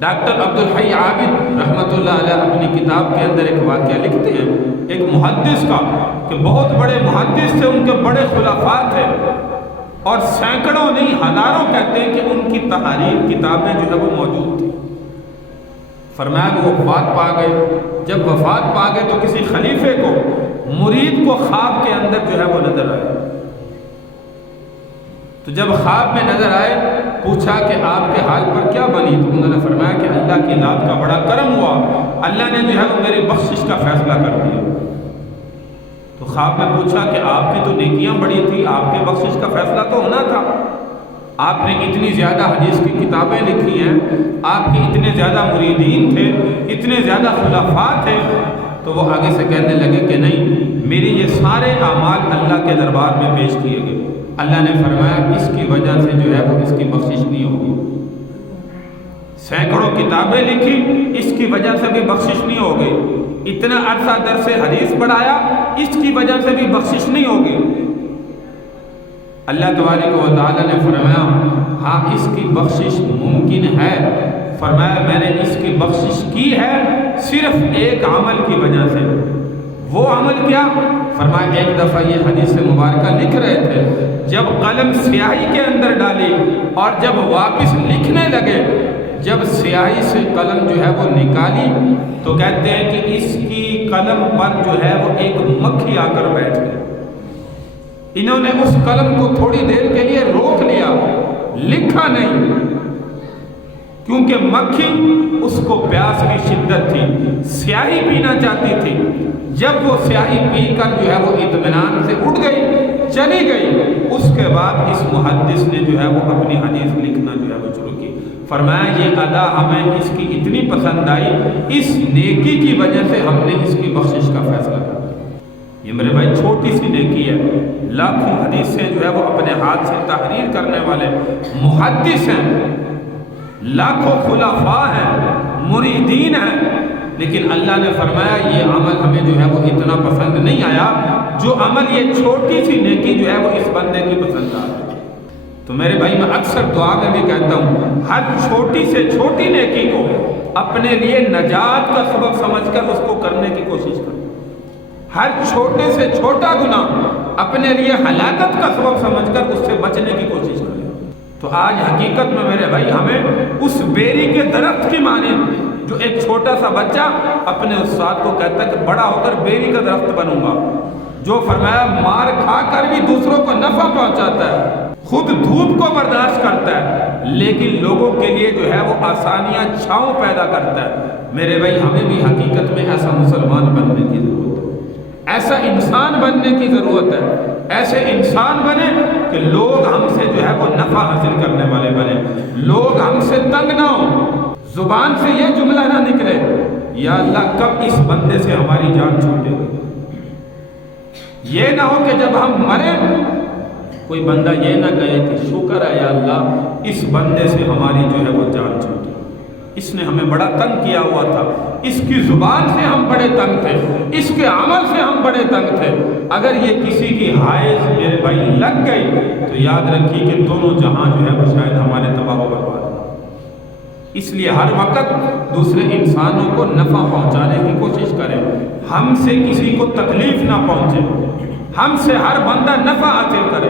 Doctor Abdul Hai عابد رحمۃ اللہ علیہ اپنی کتاب کے اندر ایک واقعہ لکھتے ہیں ایک محدث کا، کہ بہت بڑے محدث تھے، ان کے بڑے خلفاء تھے، اور سینکڑوں نہیں ہزاروں کہتے ہیں کہ ان کی تحریر کتابیں جو ہے وہ موجود تھیں۔ فرمایا کہ وہ وفات پا گئے، جب وفات پا گئے تو کسی خلیفے کو مرید کو خواب کے اندر جو ہے وہ نظر آئے، تو جب خواب میں نظر آئے پوچھا کہ آپ کے حال پر کیا بنی، تو انہوں نے فرمایا کہ اللہ کی ذات کا بڑا کرم ہوا، اللہ نے جو ہے وہ میری بخشش کا فیصلہ کر دیا۔ تو خواب میں پوچھا کہ آپ کی تو نیکیاں بڑی تھی، آپ کے بخشش کا فیصلہ تو ہونا تھا، آپ نے اتنی زیادہ حدیث کی کتابیں لکھی ہیں، آپ کے اتنے زیادہ مریدین تھے، اتنے زیادہ خلفاء تھے۔ تو وہ آگے سے کہنے لگے کہ نہیں، میری یہ سارے اعمال اللہ کے دربار میں پیش کیے گئے، اللہ نے فرمایا اس کی وجہ سے جو ہے وہ اس کی بخشش نہیں ہوگی۔ سینکڑوں کتابیں لکھی، اس کی وجہ سے بھی بخشش نہیں ہوگی، اتنا عرصہ درس حدیث پڑھایا، اس کی وجہ سے بھی بخشش نہیں ہوگی۔ اللہ تبارک و تعالی نے فرمایا ہاں اس کی بخشش ممکن ہے، فرمایا میں نے اس کی بخشش کی ہے صرف ایک عمل کی وجہ سے۔ وہ عمل کیا؟ فرمایا ایک دفعہ یہ حدیث مبارکہ لکھ رہے تھے، جب قلم سیاہی کے اندر ڈالی اور جب واپس لکھنے لگے، جب سیاہی سے قلم جو ہے وہ نکالی تو کہتے ہیں کہ اس کی قلم پر جو ہے وہ ایک مکھی آ کر بیٹھ گئی۔ انہوں نے اس قلم کو تھوڑی دیر کے لیے روک لیا، لکھا نہیں، کیونکہ مکھی اس کو پیاس کی شدت تھی، سیاہی پینا چاہتی تھی۔ جب وہ سیاہی پی کر جو ہے وہ اطمینان سے اٹھ گئی، چلی گئی، اس کے بعد اس محدث نے جو ہے وہ اپنی حدیث لکھنا جو ہے وہ شروع کی۔ فرمایا یہ ادا ہمیں اس کی اتنی پسند آئی، اس نیکی کی وجہ سے ہم نے اس کی بخشش کا فیصلہ کیا۔ یہ میرے بھائی چھوٹی سی نیکی ہے، لاکھوں حدیثیں جو ہے وہ اپنے ہاتھ سے تحریر کرنے والے محدث ہیں، لاکھوں خلفاء ہیں، مریدین ہیں، لیکن اللہ نے فرمایا یہ عمل ہمیں جو ہے وہ اتنا پسند نہیں آیا، جو عمل یہ چھوٹی سی نیکی جو ہے وہ اس بندے کی پسند آ رہی ہے۔ تو میرے بھائی میں اکثر دعا میں بھی کہتا ہوں، ہر چھوٹی سے چھوٹی نیکی کو اپنے لیے نجات کا سبب سمجھ کر اس کو کرنے کی کوشش کریں، ہر چھوٹے سے چھوٹا گناہ اپنے لیے ہلاکت کا سبب سمجھ کر اس سے بچنے کی کوشش کریں۔ تو آج حقیقت میں میرے بھائی ہمیں اس بیری کے درخت کی مانند، جو ایک چھوٹا سا بچہ اپنے استاد کو کہتا ہے کہ بڑا ہو کر بیری کا درخت بنوں گا، جو فرمایا مار کھا کر بھی دوسروں کو نفع پہنچاتا ہے، خود دھوپ کو برداشت کرتا ہے، لیکن لوگوں کے لیے جو ہے وہ آسانیاں چھاؤں پیدا کرتا ہے۔ میرے بھائی ہمیں بھی حقیقت میں ایسا مسلمان بننے کی ضرورت ہے، ایسا انسان بننے کی ضرورت ہے، ایسے انسان بنے کہ لوگ ہم سے جو ہے وہ نفع حاصل کرنے والے بنے، لوگ ہم سے تنگ نہ ہوں، زبان سے یہ جملہ نہ نکلے یا اللہ کب اس بندے سے ہماری جان چھوٹے گی۔ یہ نہ ہو کہ جب ہم مرے کوئی بندہ یہ نہ کہے کہ شکر ہے یا اللہ اس بندے سے ہماری جو ہے وہ جان چھوٹی، اس نے ہمیں بڑا تنگ کیا ہوا تھا، اس کی زبان سے ہم بڑے تنگ تھے، اس کے عمل سے ہم بڑے تنگ تھے۔ اگر یہ کسی کی حائز میرے بھائی لگ گئی تو یاد رکھیے کہ دونوں جہاں جو ہے وہ شاید ہمارے تباہ و برباد۔ اس لیے ہر وقت دوسرے انسانوں کو نفع پہنچانے کی کوشش کریں، ہم سے کسی کو تکلیف نہ پہنچے، ہم سے ہر بندہ نفع حاصل کرے۔